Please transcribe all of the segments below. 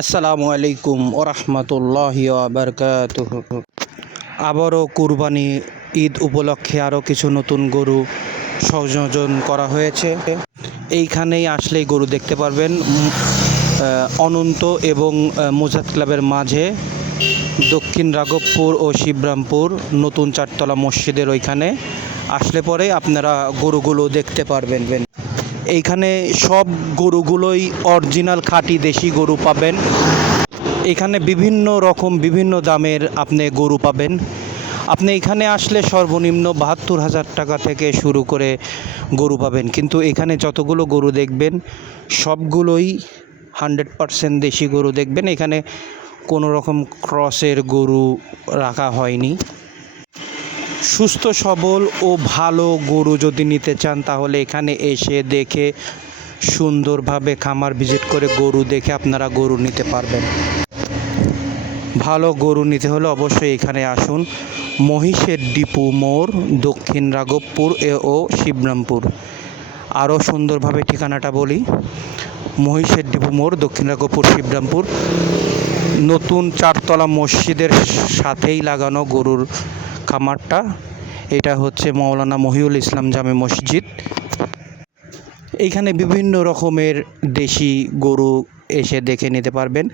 আসসালামু আলাইকুম ওরহমতুল্লাহি বারকাতুহু। আবারও কুরবানি ঈদ উপলক্ষে আরও কিছু নতুন গরু সংযোজন করা হয়েছে। এইখানেই আসলেই গরু দেখতে পারবেন। অনন্ত এবং মুজাদ ক্লাবের মাঝে দক্ষিণ রাঘবপুর ও শিবরামপুর নতুন চারতলা মসজিদের ওইখানে আসলে পরে আপনারা গরুগুলো দেখতে পারবেন। এইখানে সব গরুগুলোই অরিজিনাল খাঁটি দেশি গরু পাবেন। এখানে বিভিন্ন রকম বিভিন্ন দামের আপনি গরু পাবেন। আপনি এখানে আসলে সর্বনিম্ন ৭২,০০০ টাকা থেকে শুরু করে গরু পাবেন, কিন্তু এখানে যতগুলো গরু দেখবেন সবগুলোই 100% দেশি গরু দেখবেন। এখানে কোনো রকম ক্রসের গরু রাখা হয়নি। সুস্থ সবল ও ভালো গরু যদি নিতে চান তাহলে এখানে এসে দেখে সুন্দরভাবে খামার ভিজিট করে গরু দেখে আপনারা গরু নিতে পারবেন। ভালো গরু নিতে হলে অবশ্যই এখানে আসুন। মহিষের ডিপু মোড়, দক্ষিণ রাঘবপুর ও শিবরামপুর। আরও সুন্দরভাবে ঠিকানাটা বলি, মহিষের ডিপু মোড়, দক্ষিণ রাঘবপুর, শিবরামপুর। নতুন চারতলা মসজিদের সাথেই লাগানো গরুর খামারটা। এটা হচ্ছে মৌলানা মহিউল ইসলাম জামে মসজিদ। এইখানে বিভিন্ন রকমের দেশি গরু এসে দেখে নিতে পারবেন,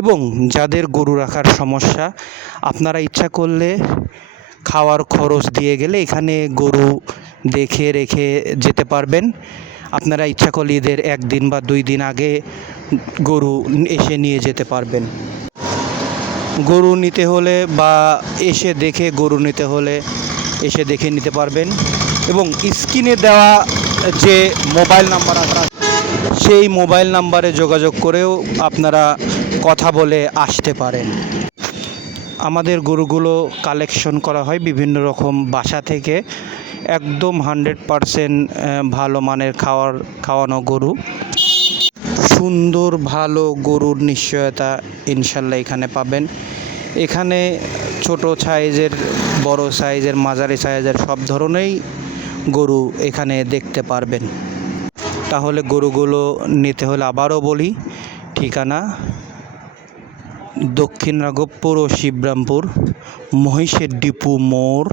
এবং যাদের গরু রাখার সমস্যা আপনারা ইচ্ছা করলে খাওয়ার খরচ দিয়ে গেলে এখানে গরু দেখে রেখে যেতে পারবেন। আপনারা ইচ্ছা করলে ঈদের 1 দিন বা 2 দিন আগে গরু এসে নিয়ে যেতে পারবেন। গরু নিতে হলে বা এসে দেখে গরু নিতে হলে এসে দেখে নিতে পারবেন, এবং স্ক্রিনে দেওয়া যে মোবাইল নাম্বার আছে সেই মোবাইল নাম্বারে যোগাযোগ করেও আপনারা কথা বলে আসতে পারেন। আমাদের গরুগুলো কালেকশন করা হয় বিভিন্ন রকম বাসা থেকে, একদম 100% ভালো মানের খাওয়ানো গরু। সুন্দর ভালো গরুর নিশ্চয়তা ইনশাল্লাহ এখানে পাবেন। এখানে ছোট সাইজের, বড় সাইজের, মাঝারি সাইজের সব ধরনেরই গরু এখানে দেখতে পারবেন। তাহলে গরুগুলো নিতে হলে আবারও বলি, ঠিকানা দক্ষিণ রাঘবপুর ও শিবরামপুর, মহিষের ডিপু মোড়,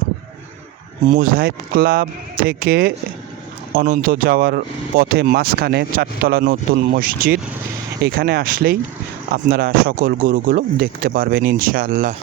মুজাহিদ ক্লাব থেকে অনন্ত যাওয়ার পথে মাঝখানে চারতলা নতুন মসজিদ। এখানে আসলেই আপনারা সকল গরুগুলো দেখতে পারবেন ইনশাআল্লাহ।